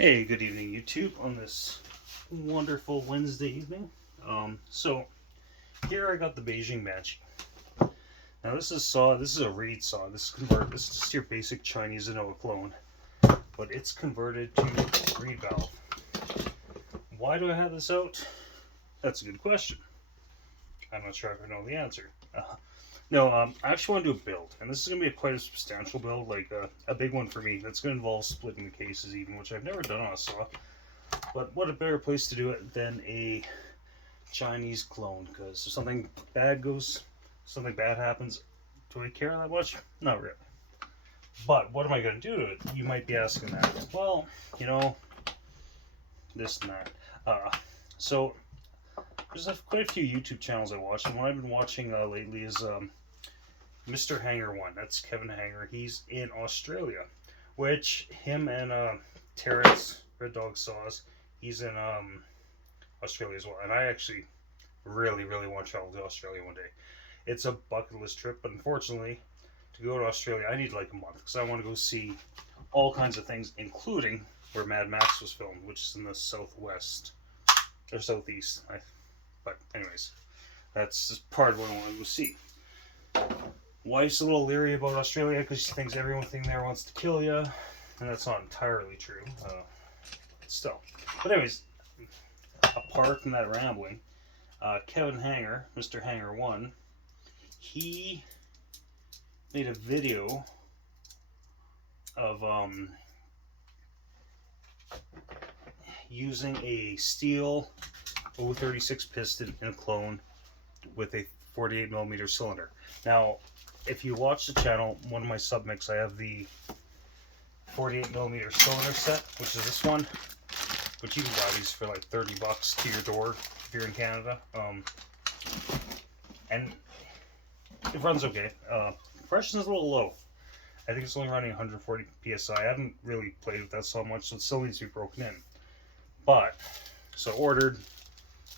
Hey, good evening, YouTube, on this wonderful Wednesday evening. So here I got the Beijing Banshee. Now this is saw. This is a reed saw. This is converted. This is just your basic Chinese Anoa clone, but it's converted to reed valve. Why do I have this out? That's a good question. I'm not sure if I know the answer. No, I actually want to do a build, and this is going to be quite a substantial build, like a big one for me. That's going to involve splitting the cases even, which I've never done on a saw. But what a better place to do it than a Chinese clone? Because if something bad happens, do I care that much? Not really. But what am I going to do to it? You might be asking that. Well, this and that. So there's quite a few YouTube channels I watch, and what I've been watching lately is Mr. Hanger One. That's Kevin Hanger. He's in Australia, which him and Terrence Red Dog Saws. He's in Australia as well, and I actually really, really want to travel to Australia one day. It's a bucket list trip, but unfortunately, to go to Australia, I need like a month because I want to go see all kinds of things, including where Mad Max was filmed, which is in the southwest or southeast. But anyways, that's just part of what I want to go see. Wife's a little leery about Australia because she thinks everything there wants to kill you, and that's not entirely true. Still, but anyways, apart from that rambling, Kevin Hanger, Mr. Hanger One, he made a video of using a steel 036 piston in a clone with a 48mm cylinder. Now, if you watch the channel, one of my submix, I have the 48mm cylinder set, which is this one. But you can buy these for like $30 to your door if you're in Canada. And it runs okay. Compression is a little low. I think it's only running 140 psi. I haven't really played with that so much, so it still needs to be broken in. But, so ordered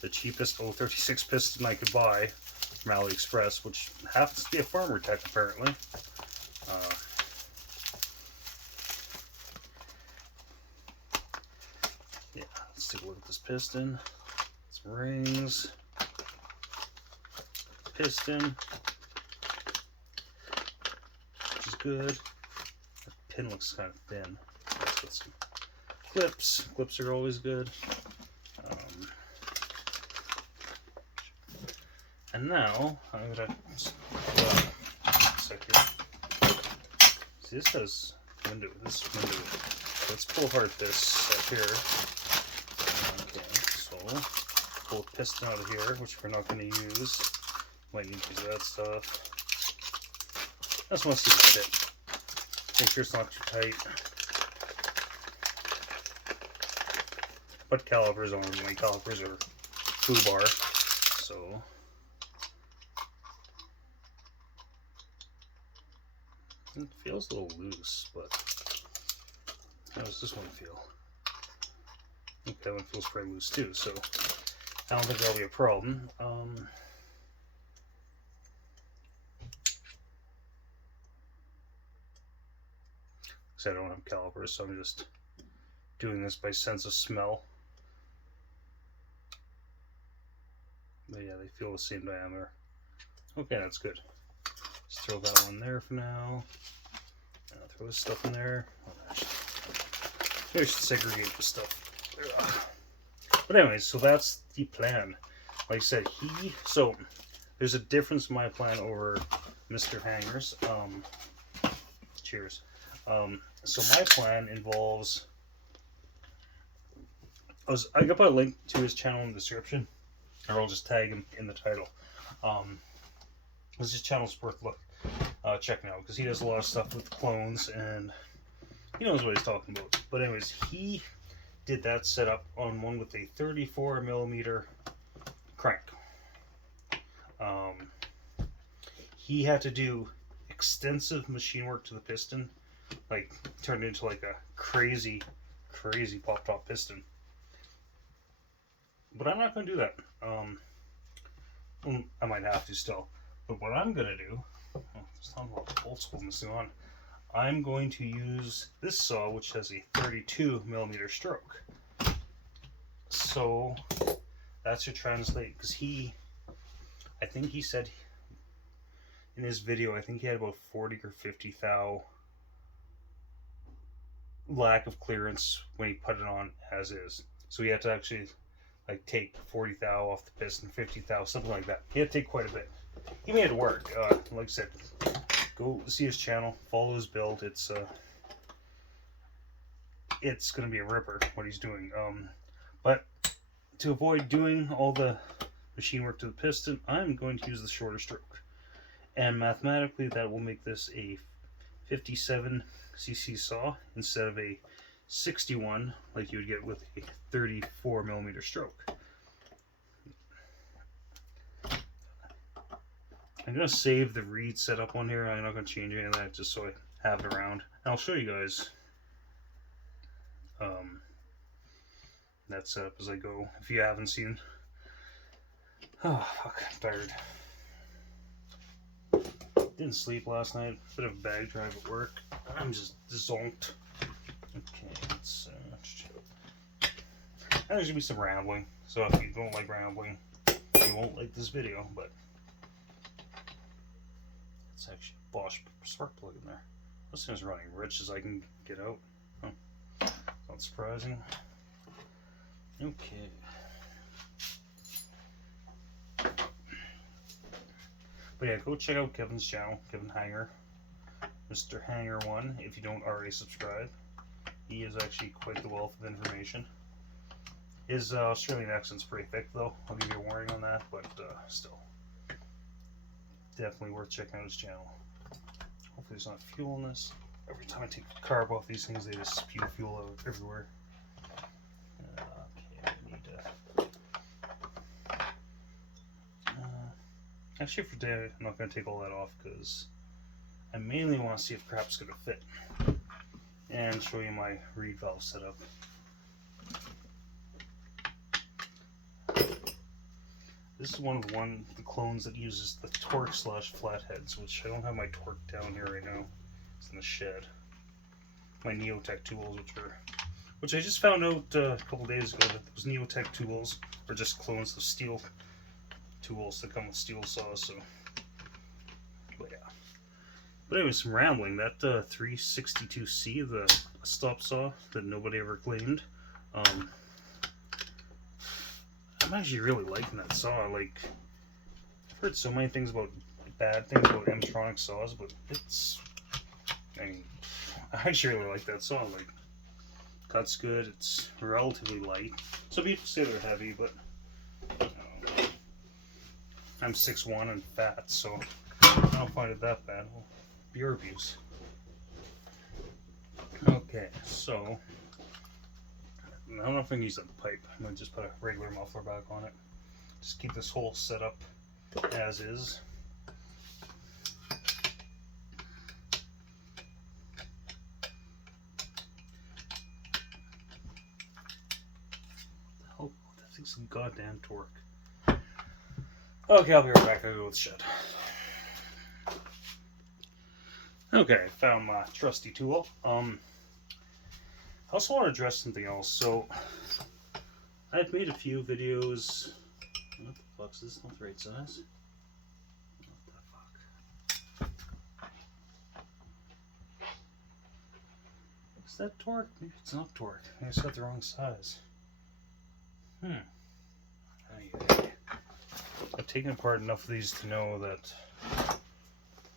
the cheapest 036 piston I could buy from AliExpress, which happens to be a Farmer Tech apparently. Yeah, let's take a look at this piston. Some rings. Piston. Which is good. The pin looks kind of thin. Let's put some clips. Clips are always good. And now I'm gonna sec here. See, this has window. This window. Let's pull apart this up here. Okay, so pull a piston out of here, which we're not going to use. Might need to use that stuff. I just want to see the fit. Make sure it's not too tight. But calipers only. Calipers are FUBAR, so. It feels a little loose, but how does this one feel? I think that one feels pretty loose too, so I don't think that'll be a problem. Because I don't have calipers, so I'm just doing this by sense of smell. But yeah, they feel the same diameter. Okay, that's good. Just throw that one there for now. And I'll throw this stuff in there. Maybe I should segregate this stuff. But anyways, so that's the plan. Like I said, so there's a difference in my plan over Mr. Hanger's. Cheers. So my plan involves. I can put a link to his channel in the description, or I'll just tag him in the title. His channel's worth checking out because he does a lot of stuff with clones and he knows what he's talking about. But anyways, he did that setup on one with a 34mm crank. He had to do extensive machine work to the piston, like turned it into like a crazy pop top piston. But I'm not going to do that. I might have to still. But what I'm going to do, let's talk about old school missing on. I'm going to use this saw, which has a 32mm stroke. So that should translate, because I think he said in his video, I think he had about 40 or 50 thou lack of clearance when he put it on as is. So he had to actually like take 40 thou off the piston, 50 thou, something like that. He had to take quite a bit. He made it work. Like I said, go see his channel, follow his build. It's gonna be a ripper what he's doing. But to avoid doing all the machine work to the piston, I'm going to use the shorter stroke. And mathematically, that will make this a 57cc saw instead of a 61 like you would get with a 34mm stroke. I'm going to save the reed setup on here. I'm not going to change any of that just so I have it around. And I'll show you guys that setup as I go, if you haven't seen. Oh, fuck, I'm tired. Didn't sleep last night. Bit of a bag drive at work. I'm just zonked. Okay, let's. And there's gonna be some rambling. So if you don't like rambling, you won't like this video. But it's actually a Bosch spark plug in there. This thing's running rich as I can get out. Huh. Not surprising. Okay. But yeah, go check out Kevin's channel, Kevin Hanger, Mr. Hanger 1, if you don't already subscribe. He is actually quite the wealth of information. His Australian accent's pretty thick though, I'll give you a warning on that, but still. Definitely worth checking out his channel. Hopefully there's not fuel in this. Every time I take the carb off these things, they just spew fuel out everywhere. Okay, I need to... Actually, for today, I'm not going to take all that off because I mainly want to see if crap's going to fit and show you my reed valve setup. This is one of the clones that uses the Torx / flatheads, which I don't have my torque down here right now. It's in the shed. My Neotech tools, which I just found out a couple days ago that those Neotech tools are just clones of steel tools that come with steel saws. So, but yeah. But anyway, some rambling. That 362C, the stop saw that nobody ever claimed. I'm actually really liking that saw. Like, I've heard so many things about bad things about M-Tronic saws, but I I actually really like that saw. Like, cuts good. It's relatively light. Some people say they're heavy, but I'm 6'1" and fat, so I don't find it that bad. Well, beer abuse. Okay, so I don't know if I can use that pipe. I'm going to just put a regular muffler back on it. Just keep this whole setup as is. Oh, that thing's some goddamn torque. Okay, I'll be right back. I'll go with the shed. Okay, found my trusty tool. I also want to address something else. So, I've made a few videos. What the fuck's this? Not the right size. What the fuck? Is that torque? Maybe it's not torque. Maybe it's got the wrong size. I've taken apart enough of these to know that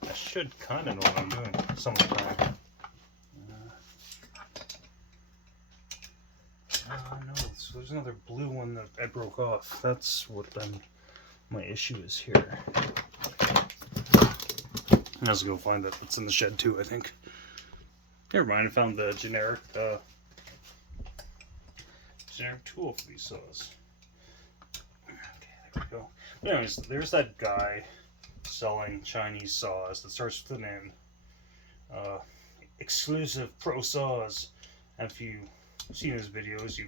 I should kind of know what I'm doing some of the time. No, so there's another blue one that I broke off. That's what my issue is here. I have to go find that. It's in the shed too, I think. Never mind, I found the generic tool for these saws. Okay, there we go. But anyways, there's that guy selling Chinese saws that starts with an N. Exclusive pro saws. And if you've seen his videos, you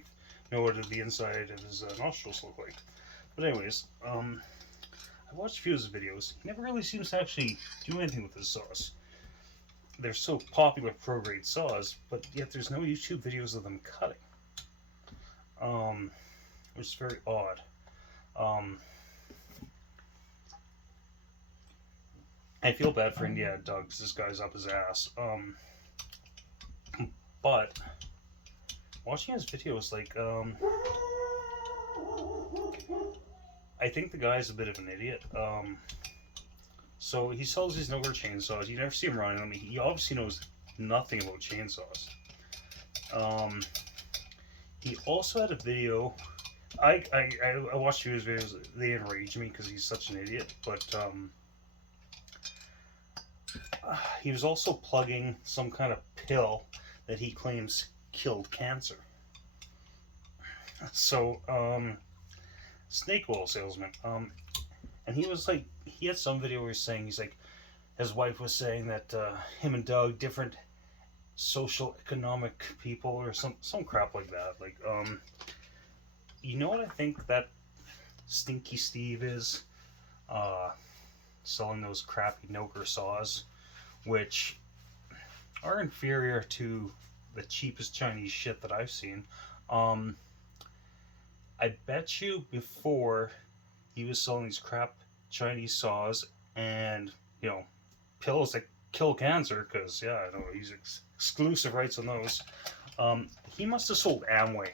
know what the inside of his nostrils look like. But anyways, I watched a few of his videos. He never really seems to actually do anything with his saws. they're so popular pro grade saws, but yet there's no YouTube videos of them cutting, which is very odd. Um, I feel bad for Indiana Doug because this guy's up his ass. But watching his videos, like, I think the guy's a bit of an idiot. So he sells these Nogar chainsaws. You never see him running them. He obviously knows nothing about chainsaws. He also had a video. I watched his videos. They enrage me because he's such an idiot. But he was also plugging some kind of pill that he claims killed cancer. So, snake oil salesman. And he was like, he had some video where he's saying, he's like, his wife was saying that him and Doug, different social economic people or some crap like that. Like, you know what I think that Stinky Steve is? Selling those crappy Nogar saws, which are inferior to the cheapest Chinese shit that I've seen. I bet you before he was selling these crap Chinese saws and, you know, pills that kill cancer, because, yeah, I know he's exclusive rights on those. He must have sold Amway,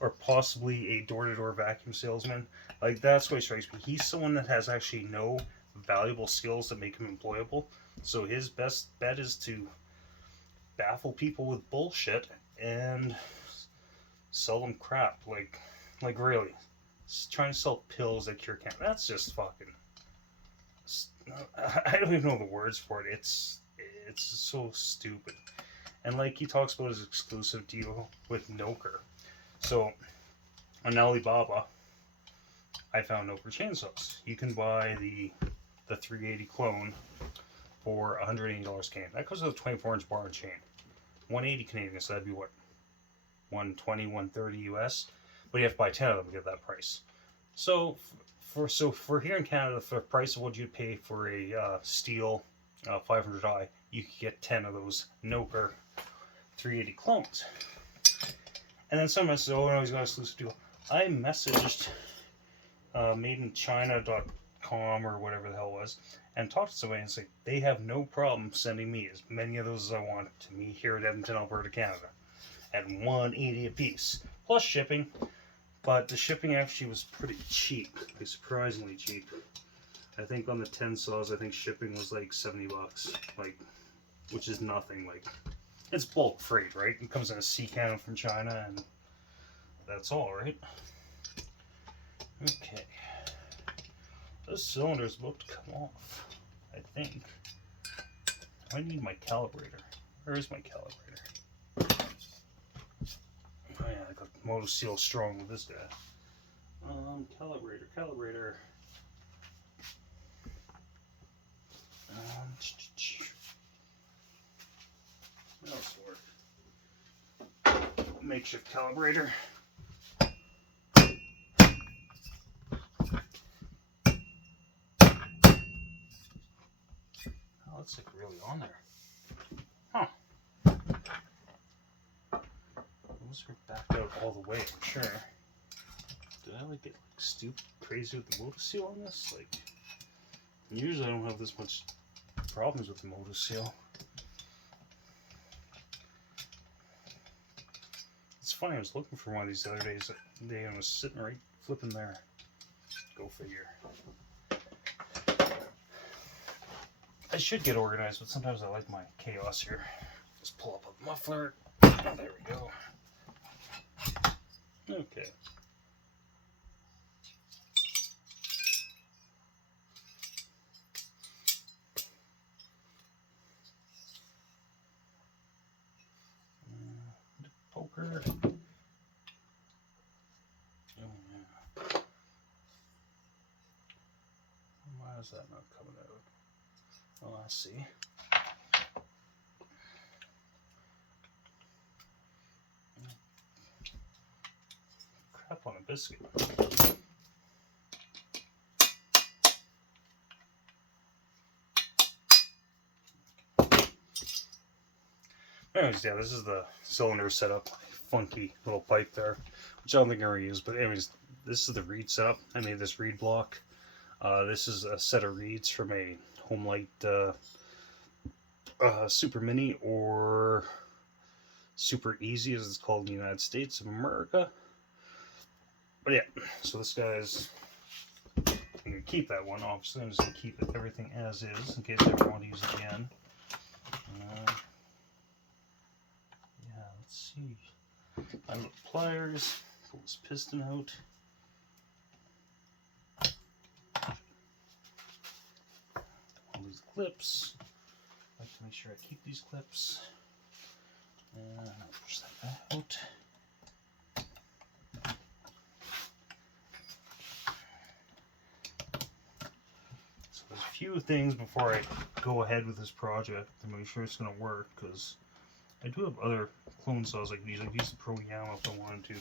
or possibly a door-to-door vacuum salesman. Like, that's what strikes me. He's someone that has actually no valuable skills that make him employable. So his best bet is to baffle people with bullshit and sell them crap. Like really, trying to sell pills that cure cancer. That's just fucking. I don't even know the words for it. It's so stupid. And like he talks about his exclusive deal with Nogar. So on Alibaba, I found Nogar chainsaws. You can buy the 380 clone for $180 Canadian. That comes with a 24-inch bar and chain. 180 Canadian, so that'd be what? 120, 130 US. But you have to buy 10 of them to get that price. So for here in Canada, for the price of what you'd pay for a steel 500i, you could get 10 of those Nogar 380 clones. And then someone says, "Oh no, he's got an exclusive deal." I messaged madeinchina.com or whatever the hell it was, and talked to somebody and said they have no problem sending me as many of those as I want to me here at Edmonton, Alberta, Canada, at $180 a piece plus shipping. But the shipping actually was pretty cheap, like surprisingly cheap. I think on the 10 saws, I think shipping was like $70, like, which is nothing. Like, it's bulk freight, right? It comes in a sea cannon from China, and that's all, right? Okay, this cylinder is about to come off, I think. I need my calibrator. Where is my calibrator? Oh yeah, I got Motoseal strong with this guy. Calibrator. What else work? Makeshift calibrator. Oh, it's like really on there. Huh. Those are backed out all the way, I'm sure. Did I like get stupid crazy with the Motoseal on this? Like, usually I don't have this much problems with the Motoseal. It's funny, I was looking for one of these the other days. I was sitting right flipping there. Go figure. I should get organized, but sometimes I like my chaos here. Just pull up a muffler. Oh, there we go. Okay. Poker. Oh, yeah. Why is that not coming out? Oh, I see. Crap on a biscuit. Anyways, yeah, this is the cylinder setup. Funky little pipe there, which I don't think I'm gonna use. But anyways, this is the reed setup. I made this reed block. This is a set of reeds from a Homelite Super Mini, or Super Easy as it's called in the United States of America. But yeah, so this guy's, I'm gonna keep that one. Obviously, I'm just gonna keep everything as is in case I ever want to use it again. Yeah, let's see. I have pliers. Pull this piston out. All these clips. I like to make sure I keep these clips. And I'll push that out. So there's a few things before I go ahead with this project to make sure it's going to work, because I do have other clone saws I could use. I could use the Pro Yama if I wanted to,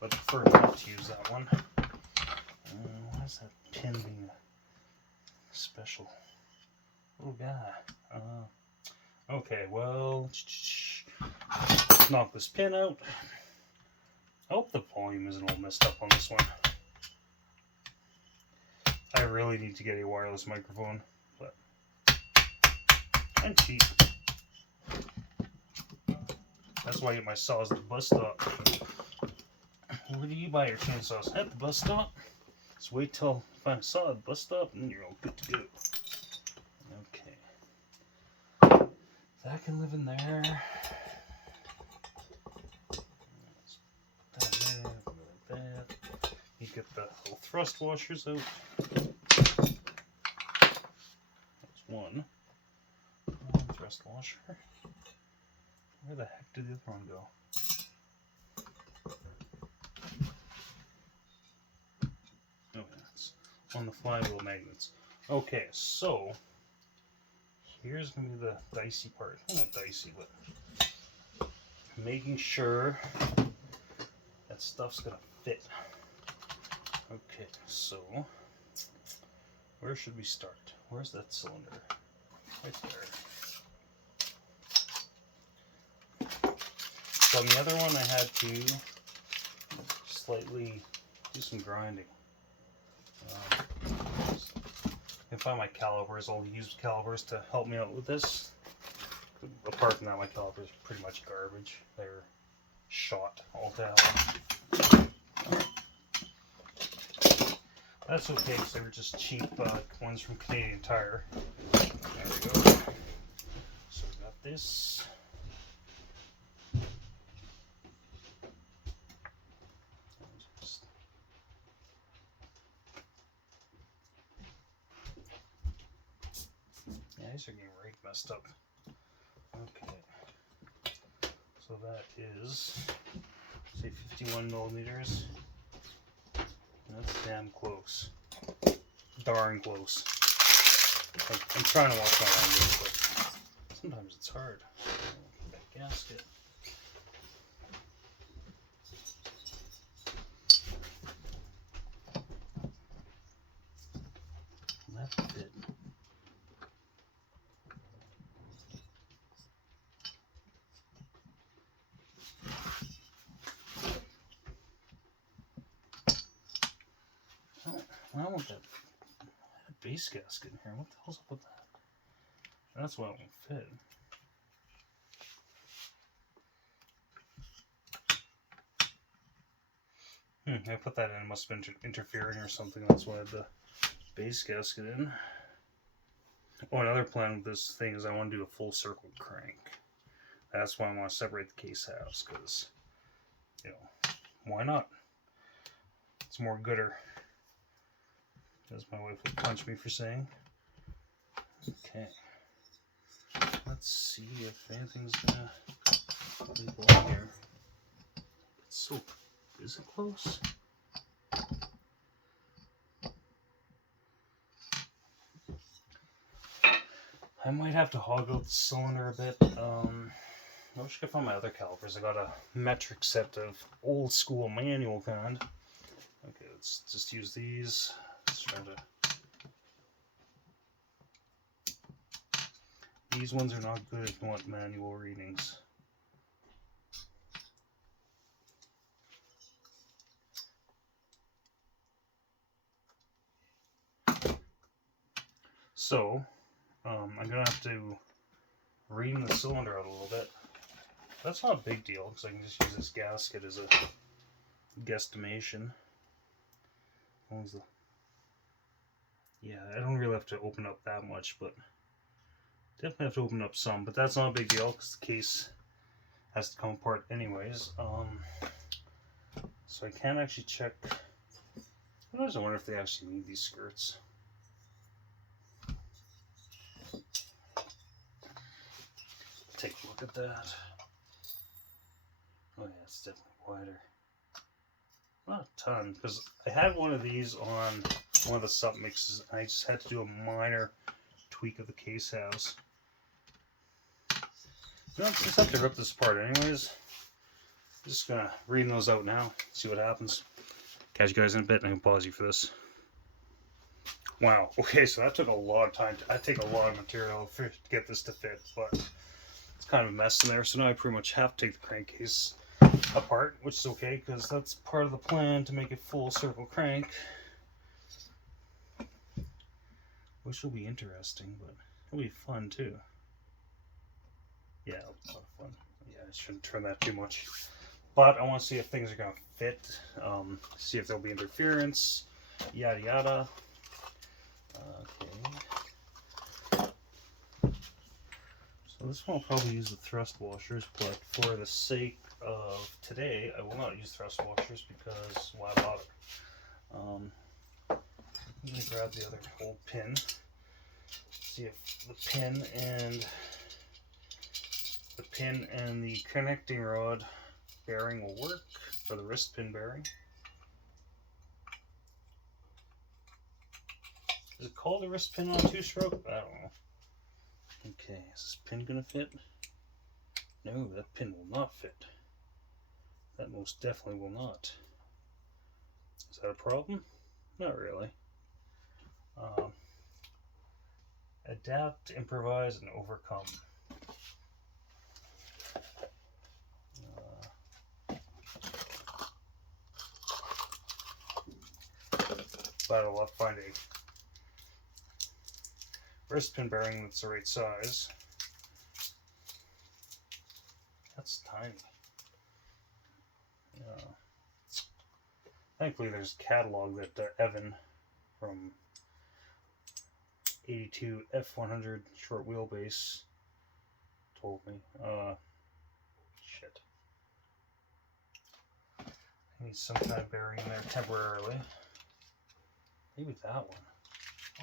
but I prefer not to use that one. Why is that pin being special? Oh, guy. Okay, well, knock this pin out. I hope the volume isn't all messed up on this one. I really need to get a wireless microphone, but I'm cheap. That's why I get my saws at the bus stop. Where do you buy your chainsaws? At the bus stop? Just wait till you find a saw at the bus stop and you're all good to go. Okay. That can live in there. That there, like that. You get the little thrust washers out. That's one thrust washer. Where the heck did the other one go? Oh, yeah, it's on the flywheel magnets. Okay, so here's going to be the dicey part. Well, not dicey, but making sure that stuff's going to fit. Okay, so where should we start? Where's that cylinder? Right there. So on the other one, I had to slightly do some grinding. I can find my calipers. I'll use calipers to help me out with this. Apart from that, my calipers are pretty much garbage. They're shot all to hell. That's okay, because they were just cheap ones from Canadian Tire. There we go. So we got this. Yeah, these are getting right messed up. Okay. So that is, say, 51 millimeters. That's damn close. Darn close. I'm trying to watch my language, but sometimes it's hard. That gasket. That fit. I want that base gasket in here. What the hell's up with that? That's why it won't fit. I put that in. It must have been interfering or something. That's why I had the base gasket in. Oh, another plan with this thing is I want to do a full circle crank. That's why I want to separate the case halves, because, you know, why not? It's more gooder. As my wife would punch me for saying. Okay. Let's see if anything's gonna go on here. It's so, is it close? I might have to hog out the cylinder a bit. I wish I could find my other calipers. I got a metric set of old school manual kind. Okay, let's just use these. Let's try to. These ones are not good if you want manual readings. So, I'm going to have to ream the cylinder out a little bit. That's not a big deal, because I can just use this gasket as a guesstimation. Yeah, I don't really have to open up that much, but definitely have to open up some. But that's not a big deal, because the case has to come apart anyways. So I can actually check. Sometimes I wonder if they actually need these skirts. Take a look at that. Oh yeah, it's definitely wider. Not a ton, because I had one of these on one of the sub mixes, and I just had to do a minor tweak of the case halves. You know, just have to rip this apart anyways. I'm just gonna ream those out now, see what happens. Catch you guys in a bit, and I can pause you for this. Wow, okay, so that took a lot of time. I take a lot of material to get this to fit, but it's kind of a mess in there, so now I pretty much have to take the crankcase apart, which is okay, because that's part of the plan to make a full circle crank. Which will be interesting, but it'll be fun too. Yeah, it'll be a lot of fun. Yeah, I shouldn't turn that too much. But I want to see if things are going to fit, see if there'll be interference, yada yada. Okay. So this one will probably use the thrust washers, but for the sake of today, I will not use thrust washers because why bother? Let me grab the other old pin. See if the pin and the connecting rod bearing will work, or the wrist pin bearing. Is it called a wrist pin on a two-stroke? I don't know. Okay, is this pin gonna fit? No, that pin will not fit. That most definitely will not. Is that a problem? Not really. Adapt, improvise, and overcome. But I'll have to find a wrist pin bearing that's the right size. That's tiny. Thankfully, there's a catalog that Evan from 82 F100 short wheelbase told me. Shit. I need some kind of bearing in there temporarily. Maybe that one.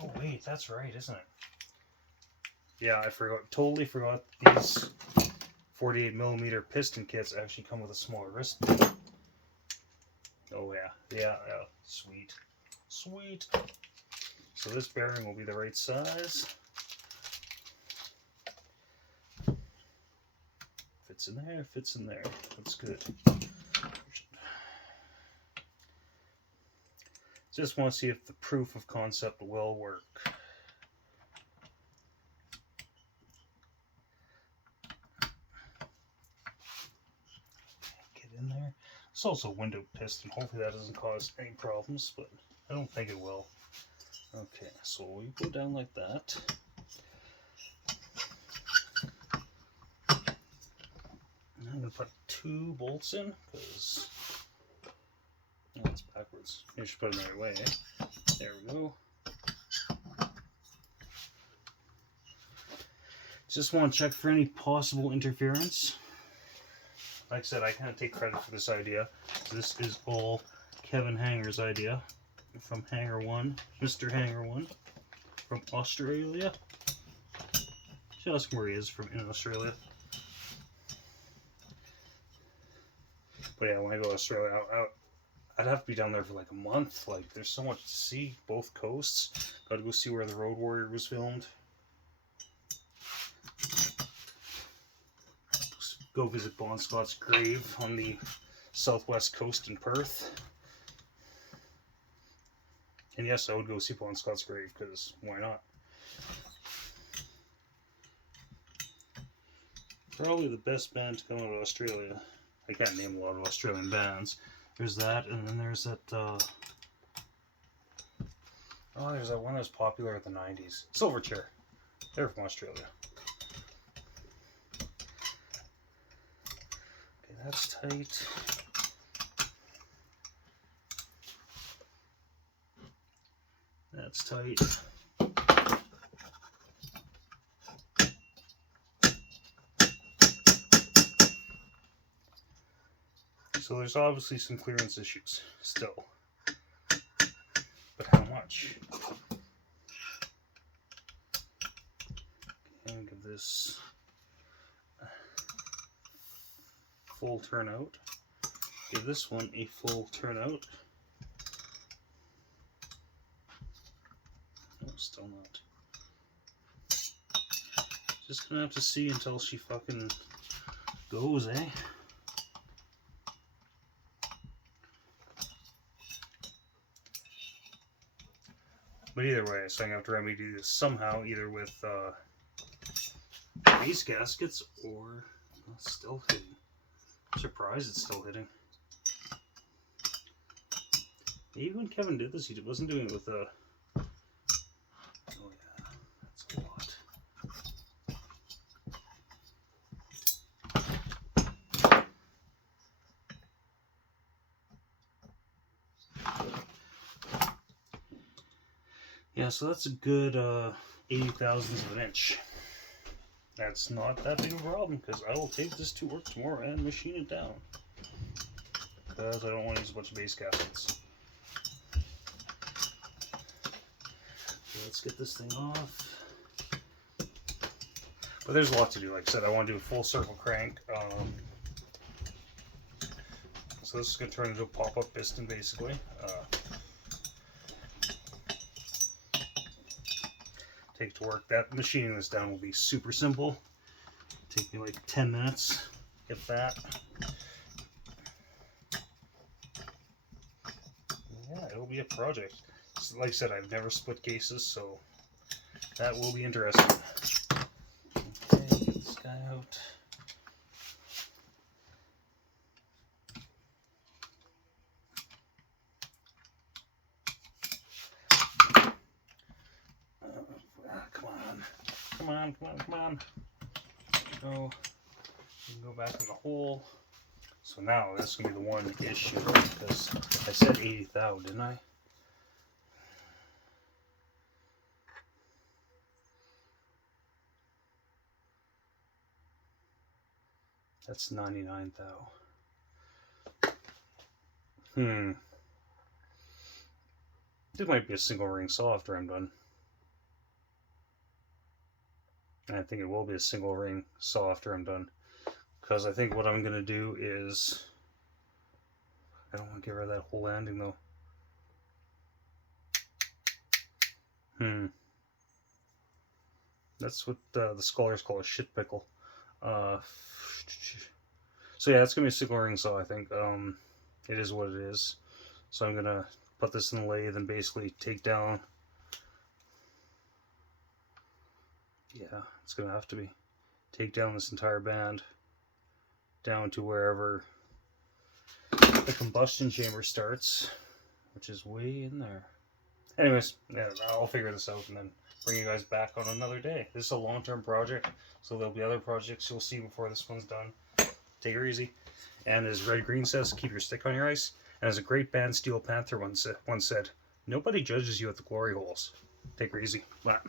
Oh wait, that's right, isn't it? Yeah, I forgot. Totally forgot these 48mm piston kits actually come with a smaller wrist pin. Oh yeah, sweet, sweet. So this bearing will be the right size. Fits in there, fits in there. That's good. Just want to see if the proof of concept will work. Get in there. It's also a window piston. Hopefully that doesn't cause any problems, but I don't think it will. Okay, so we go down like that. I'm going to put 2 bolts in, because that's backwards. You should put it the right way. There we go. Just want to check for any possible interference. Like I said, I kind of take credit for this idea. This is all Kevin Hanger's idea from Hanger One, Mr. Hanger One from Australia. Should ask where he is from in Australia. But yeah, when I go to Australia, I'd have to be down there for like a month. Like, there's so much to see, both coasts. Got to go see where the Road Warrior was filmed. Go visit Bon Scott's grave on the southwest coast in Perth. And yes, I would go see Bon Scott's grave, because why not? Probably the best band to come out of Australia. I can't name a lot of Australian bands. There's that, and then there's that Oh, there's that one that was popular in the 90s. Silverchair. They're from Australia. Okay, that's tight. That's tight. So there's obviously some clearance issues still. But how much? And give this a full turnout. Give this one a full turnout. No, still not. Just gonna have to see until she fucking goes, eh? But either way, so I'm gonna have to remedy this somehow, either with base gaskets or still hitting. I'm surprised it's still hitting. Maybe when Kevin did this, he wasn't doing it with a. Oh yeah, that's a lot. Yeah, so that's a good 80 thousandths of an inch. That's not that big of a problem because I will take this to work tomorrow and machine it down. Because I don't want to use a bunch of base gaskets. So let's get this thing off. But there's a lot to do. Like I said, I want to do a full circle crank. So this is going to turn into a pop-up piston basically. Take to work. That machining this down will be super simple. Take me like 10 minutes. Get that. Yeah, it'll be a project. So, like I said, I've never split cases, so that will be interesting. Okay, get this guy out. Come on. Go. You can go back in the hole. So now this is gonna be the one issue because I said 80 thou, didn't I? That's 99 thou. It might be a single ring saw after I'm done. And I think it will be a single ring saw after I'm done. Because I think what I'm going to do is... I don't want to get rid of that whole landing though. That's what the scholars call a shit pickle. So yeah, it's going to be a single ring saw, I think. It is what it is. So I'm going to put this in the lathe and basically take down... Yeah, it's going to have to be. Take down this entire band down to wherever the combustion chamber starts, which is way in there. Anyways, yeah, I'll figure this out and then bring you guys back on another day. This is a long-term project, so there'll be other projects you'll see before this one's done. Take her easy. And as Red Green says, keep your stick on your ice. And as a great band, Steel Panther once said, nobody judges you at the glory holes. Take her easy. Bye.